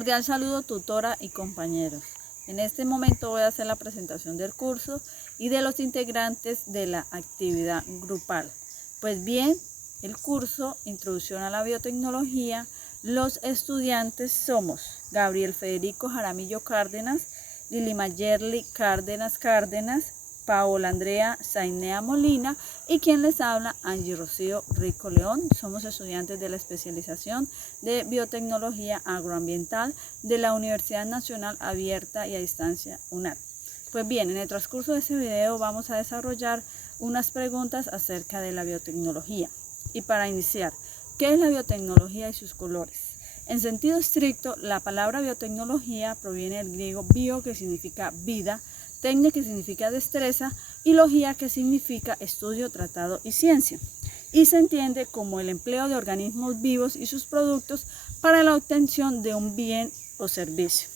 Cordial saludo, tutora y compañeros. En este momento voy a hacer la presentación del curso y de los integrantes de la actividad grupal. Pues bien, el curso Introducción a la Biotecnología, los estudiantes somos Gabriel Federico Jaramillo Cárdenas, Lili Mayerly Cárdenas, Paola Andrea Zainea Molina y quien les habla, Angie Rocío Rico León. Somos estudiantes de la especialización de Biotecnología Agroambiental de la Universidad Nacional Abierta y a Distancia UNAD. Pues bien, en el transcurso de este video vamos a desarrollar unas preguntas acerca de la biotecnología. Y para iniciar, ¿qué es la biotecnología y sus colores? En sentido estricto, la palabra biotecnología proviene del griego bio, que significa vida, tecne, que significa destreza, y logía, que significa estudio, tratado y ciencia. Y se entiende como el empleo de organismos vivos y sus productos para la obtención de un bien o servicio.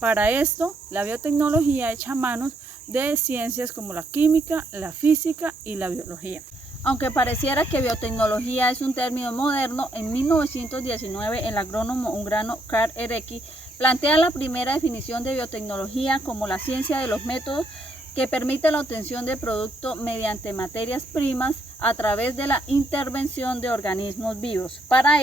Para esto, la biotecnología echa manos de ciencias como la química, la física y la biología. Aunque pareciera que biotecnología es un término moderno, en 1919 el agrónomo húngaro Karl Erecki plantea la primera definición de biotecnología como la ciencia de los métodos que permite la obtención de productos mediante materias primas a través de la intervención de organismos vivos. Para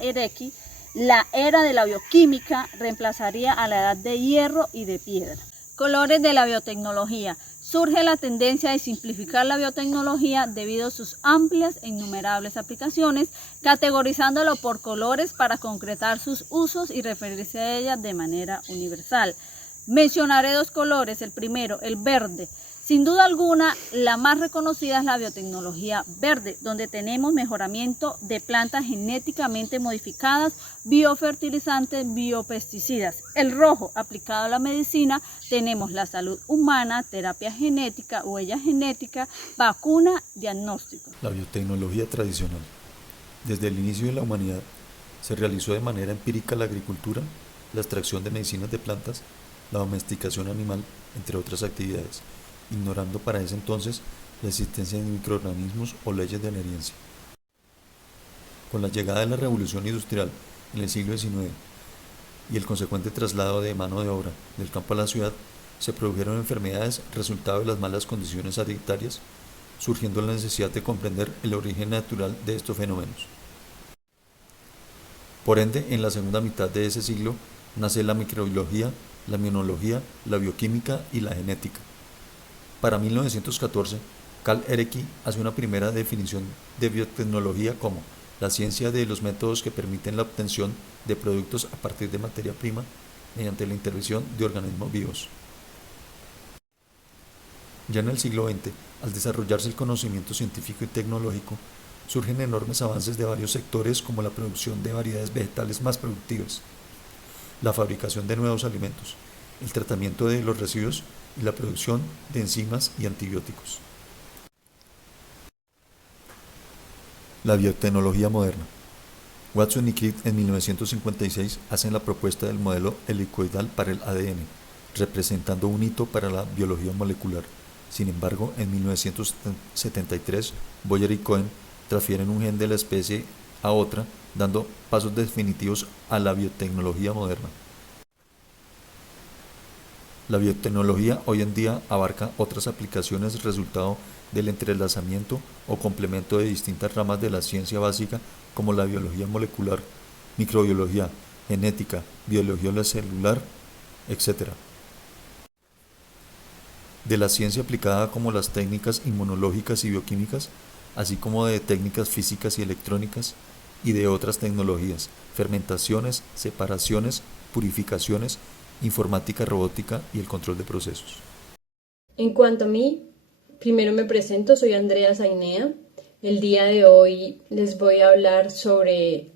Erecki, la era de la bioquímica reemplazaría a la edad de hierro y de piedra. Colores de la biotecnología. Surge la tendencia de simplificar la biotecnología debido a sus amplias e innumerables aplicaciones, categorizándolo por colores para concretar sus usos y referirse a ellas de manera universal. Mencionaré dos colores, el primero, el verde. Sin duda alguna, la más reconocida es la biotecnología verde, donde tenemos mejoramiento de plantas genéticamente modificadas, biofertilizantes, biopesticidas. El rojo, aplicado a la medicina, tenemos la salud humana, terapia genética, huella genética, vacuna, diagnóstico. La biotecnología tradicional. Desde el inicio de la humanidad, se realizó de manera empírica la agricultura, la extracción de medicinas de plantas, la domesticación animal, entre otras actividades, ignorando para ese entonces la existencia de microorganismos o leyes de la herencia. Con la llegada de la revolución industrial en el siglo XIX y el consecuente traslado de mano de obra del campo a la ciudad, se produjeron enfermedades resultado de las malas condiciones sanitarias, surgiendo la necesidad de comprender el origen natural de estos fenómenos. Por ende, en la segunda mitad de ese siglo nace la microbiología, la inmunología, la bioquímica y la genética. Para 1914, Karl Erecki hace una primera definición de biotecnología como la ciencia de los métodos que permiten la obtención de productos a partir de materia prima mediante la intervención de organismos vivos. Ya en el siglo XX, al desarrollarse el conocimiento científico y tecnológico, surgen enormes avances de varios sectores como la producción de variedades vegetales más productivas, la fabricación de nuevos alimentos, el tratamiento de los residuos y la producción de enzimas y antibióticos. La biotecnología moderna. Watson y Crick en 1956 hacen la propuesta del modelo helicoidal para el ADN, representando un hito para la biología molecular. Sin embargo, en 1973, Boyer y Cohen transfieren un gen de la especie a otra, dando pasos definitivos a la biotecnología moderna. La biotecnología hoy en día abarca otras aplicaciones resultado del entrelazamiento o complemento de distintas ramas de la ciencia básica como la biología molecular, microbiología, genética, biología celular, etc. De la ciencia aplicada como las técnicas inmunológicas y bioquímicas, así como de técnicas físicas y electrónicas, y de otras tecnologías, fermentaciones, separaciones, purificaciones, informática, robótica y el control de procesos. En cuanto a mí, primero me presento, soy Andrea Zainea. El día de hoy les voy a hablar sobre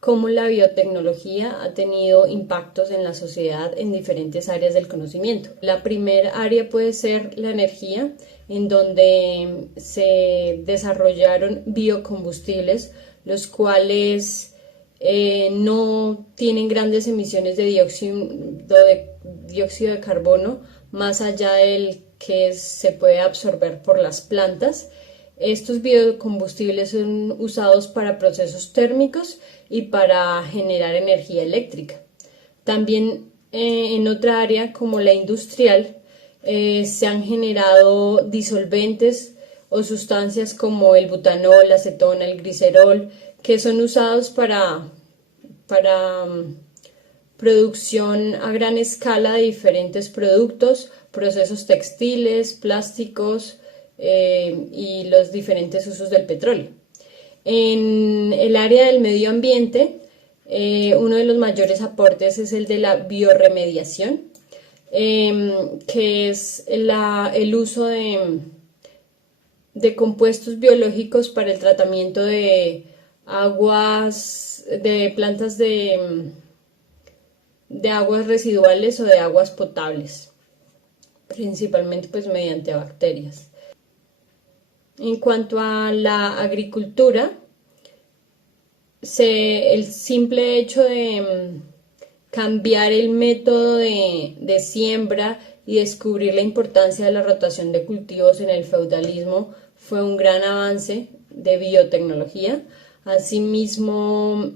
cómo la biotecnología ha tenido impactos en la sociedad en diferentes áreas del conocimiento. La primera área puede ser la energía, en donde se desarrollaron biocombustibles, los cuales no tienen grandes emisiones de dióxido de carbono, más allá del que se puede absorber por las plantas. Estos biocombustibles son usados para procesos térmicos y para generar energía eléctrica. También en otra área como la industrial se han generado disolventes o sustancias como el butanol, la acetona, el glicerol, que son usados para producción a gran escala de diferentes productos, procesos textiles, plásticos y los diferentes usos del petróleo. En el área del medio ambiente, uno de los mayores aportes es el de la bioremediación, que es el uso de compuestos biológicos para el tratamiento de aguas, de plantas de aguas residuales o de aguas potables, principalmente pues mediante bacterias. En cuanto a la agricultura, el simple hecho de cambiar el método de siembra y descubrir la importancia de la rotación de cultivos en el feudalismo fue un gran avance de biotecnología. Asimismo,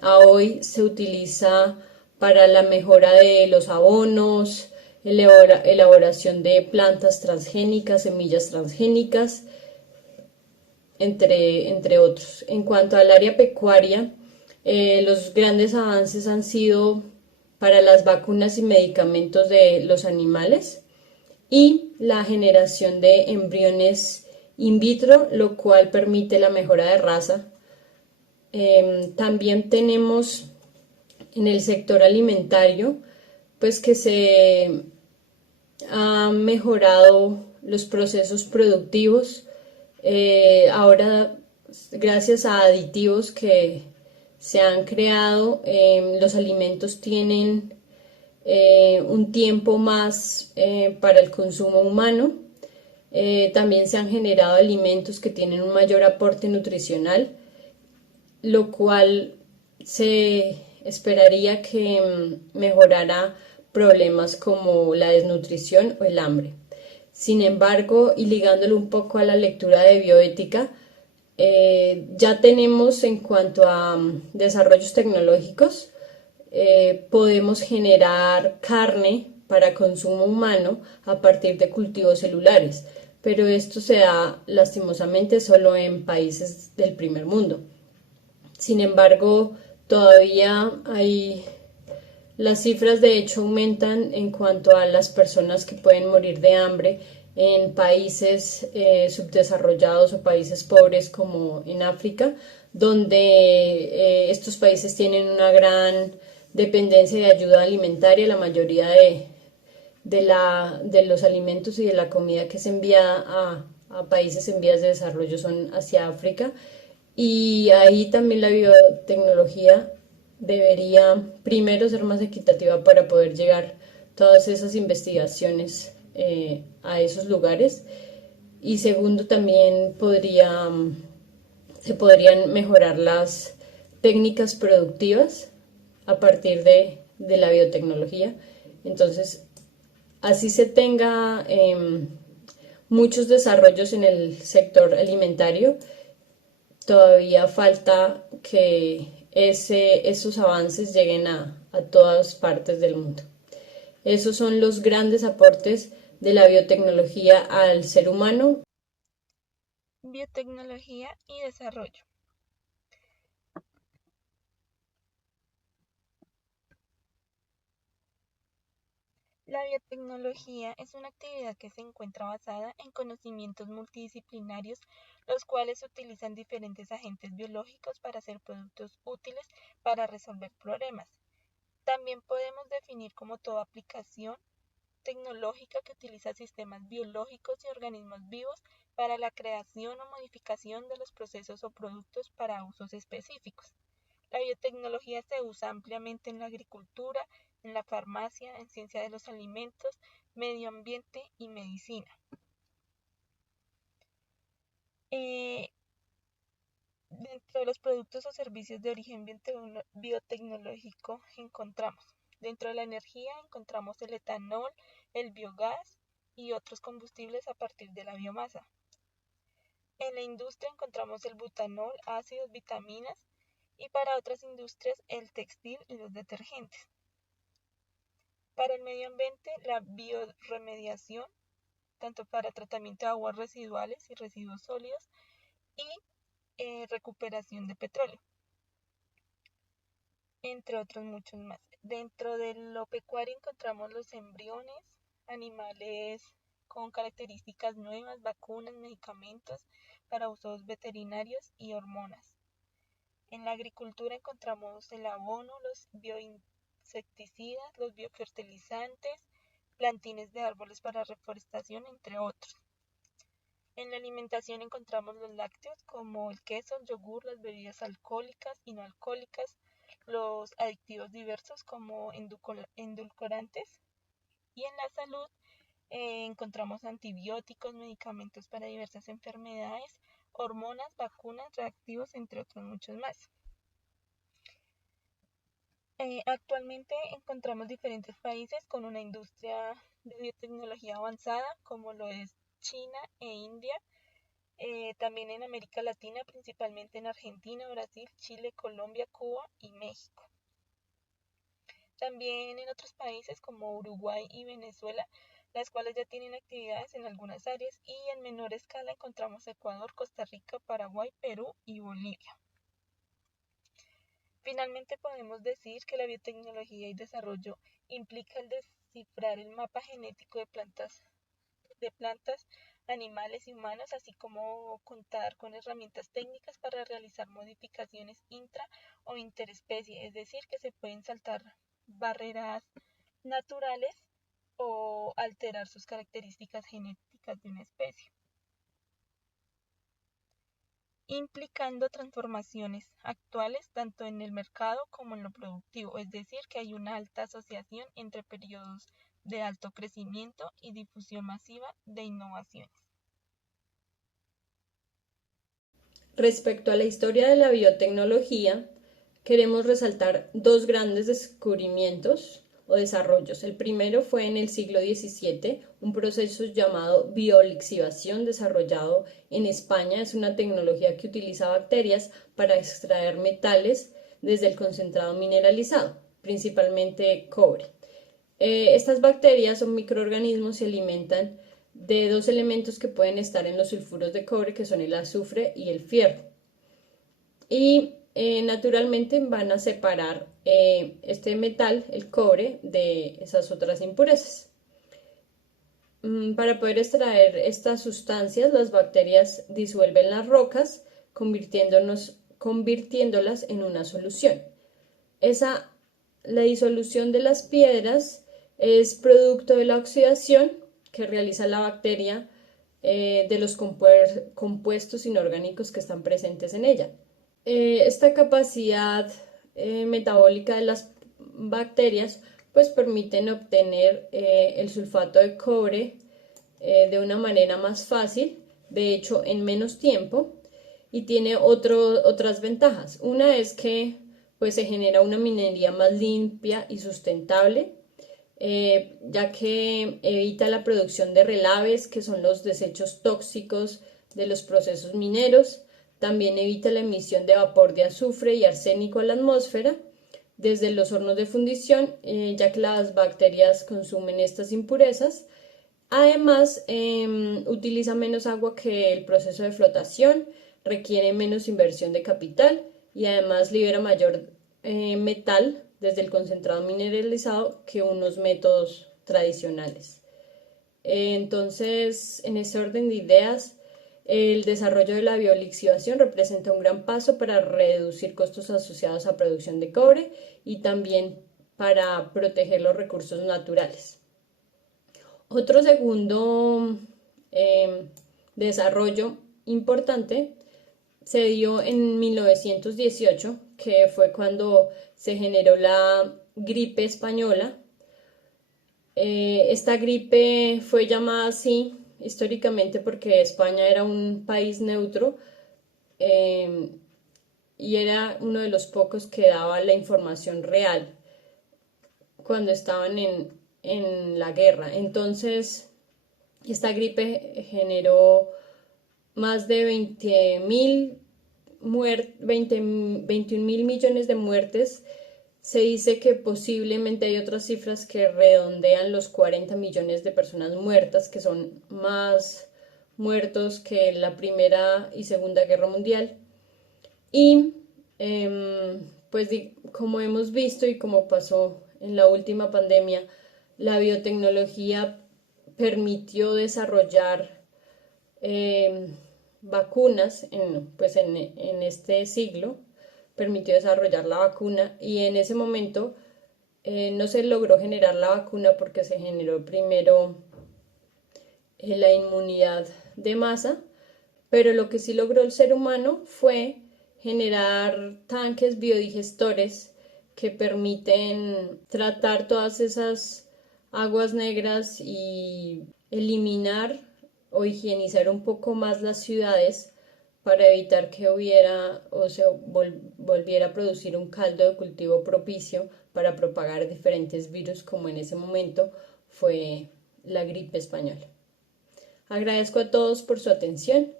a hoy se utiliza para la mejora de los abonos, elaboración de plantas transgénicas, semillas transgénicas, entre otros. En cuanto al área pecuaria, los grandes avances han sido para las vacunas y medicamentos de los animales y la generación de embriones in vitro, lo cual permite la mejora de raza. También tenemos en el sector alimentario, pues que se han mejorado los procesos productivos. Ahora, gracias a aditivos que se han creado, los alimentos tienen un tiempo más para el consumo humano. También se han generado alimentos que tienen un mayor aporte nutricional, lo cual se esperaría que mejorara problemas como la desnutrición o el hambre. Sin embargo, y ligándolo un poco a la lectura de bioética, ya tenemos en cuanto a desarrollos tecnológicos, podemos generar carne para consumo humano a partir de cultivos celulares, pero esto se da lastimosamente solo en países del primer mundo. Sin embargo, todavía las cifras de hecho aumentan en cuanto a las personas que pueden morir de hambre en países subdesarrollados o países pobres como en África, donde estos países tienen una gran dependencia de ayuda alimentaria. La mayoría de los alimentos y de la comida que se envía a países en vías de desarrollo son hacia África, y ahí también la biotecnología debería primero ser más equitativa para poder llegar todas esas investigaciones a esos lugares, y segundo también se podrían mejorar las técnicas productivas a partir de la biotecnología. Entonces, así se tenga muchos desarrollos en el sector alimentario, todavía falta que esos avances lleguen a todas partes del mundo. Esos son los grandes aportes de la biotecnología al ser humano. Biotecnología y desarrollo. La biotecnología es una actividad que se encuentra basada en conocimientos multidisciplinarios, los cuales utilizan diferentes agentes biológicos para hacer productos útiles para resolver problemas. También podemos definir como toda aplicación tecnológica que utiliza sistemas biológicos y organismos vivos para la creación o modificación de los procesos o productos para usos específicos. La biotecnología se usa ampliamente en la agricultura, en la farmacia, en ciencia de los alimentos, medio ambiente y medicina. Dentro de los productos o servicios de origen biotecnológico dentro de la energía encontramos el etanol, el biogás y otros combustibles a partir de la biomasa. En la industria encontramos el butanol, ácidos, vitaminas y para otras industrias el textil y los detergentes. Para el medio ambiente, la bioremediación, tanto para tratamiento de aguas residuales y residuos sólidos y recuperación de petróleo, entre otros muchos más. Dentro de lo pecuario encontramos los embriones, animales con características nuevas, vacunas, medicamentos para usos veterinarios y hormonas. En la agricultura encontramos el abono, los bioinsecticidas, los biofertilizantes, plantines de árboles para reforestación, entre otros. En la alimentación encontramos los lácteos como el queso, el yogur, las bebidas alcohólicas y no alcohólicas, los aditivos diversos como endulcorantes. Y en la salud encontramos antibióticos, medicamentos para diversas enfermedades, hormonas, vacunas, reactivos, entre otros muchos más. Actualmente encontramos diferentes países con una industria de biotecnología avanzada, como lo es China e India, también en América Latina, principalmente en Argentina, Brasil, Chile, Colombia, Cuba y México. También en otros países como Uruguay y Venezuela, las cuales ya tienen actividades en algunas áreas, y en menor escala encontramos Ecuador, Costa Rica, Paraguay, Perú y Bolivia. Finalmente podemos decir que la biotecnología y desarrollo implica el descifrar el mapa genético de plantas, animales y humanos, así como contar con herramientas técnicas para realizar modificaciones intra o interespecie, es decir, que se pueden saltar barreras naturales o alterar sus características genéticas de una especie, implicando transformaciones actuales tanto en el mercado como en lo productivo, es decir, que hay una alta asociación entre periodos de alto crecimiento y difusión masiva de innovaciones. Respecto a la historia de la biotecnología, queremos resaltar dos grandes descubrimientos o desarrollos. El primero fue en el siglo XVII, un proceso llamado biolixivación desarrollado en España. Es una tecnología que utiliza bacterias para extraer metales desde el concentrado mineralizado, principalmente cobre. Estas bacterias son microorganismos y se alimentan de dos elementos que pueden estar en los sulfuros de cobre, que son el azufre y el fierro. Y naturalmente van a separar este metal, el cobre, de esas otras impurezas. Para poder extraer estas sustancias, las bacterias disuelven las rocas, convirtiéndolas en una solución. La disolución de las piedras es producto de la oxidación que realiza la bacteria de los compuestos inorgánicos que están presentes en ella. Esta capacidad metabólica de las bacterias pues permiten obtener el sulfato de cobre de una manera más fácil, de hecho en menos tiempo, y tiene otras ventajas. Una es que pues se genera una minería más limpia y sustentable, ya que evita la producción de relaves, que son los desechos tóxicos de los procesos mineros. También evita la emisión de vapor de azufre y arsénico a la atmósfera desde los hornos de fundición, ya que las bacterias consumen estas impurezas. Además, utiliza menos agua que el proceso de flotación, requiere menos inversión de capital y además libera mayor metal desde el concentrado mineralizado que unos métodos tradicionales. Entonces, en este orden de ideas, el desarrollo de la biolixivación representa un gran paso para reducir costos asociados a producción de cobre y también para proteger los recursos naturales. Otro segundo desarrollo importante se dio en 1918, que fue cuando se generó la gripe española. Esta gripe fue llamada así históricamente porque España era un país neutro y era uno de los pocos que daba la información real cuando estaban en la guerra. Entonces, esta gripe generó más de 21 mil millones de muertes. Se dice que posiblemente hay otras cifras que redondean los 40 millones de personas muertas, que son más muertos que la Primera y Segunda Guerra Mundial. Y pues como hemos visto y como pasó en la última pandemia, la biotecnología permitió desarrollar vacunas en este siglo, permitió desarrollar la vacuna, y en ese momento no se logró generar la vacuna porque se generó primero la inmunidad de masa, pero lo que sí logró el ser humano fue generar tanques biodigestores que permiten tratar todas esas aguas negras y eliminar o higienizar un poco más las ciudades para evitar que hubiera o se volviera a producir un caldo de cultivo propicio para propagar diferentes virus, como en ese momento fue la gripe española. Agradezco a todos por su atención.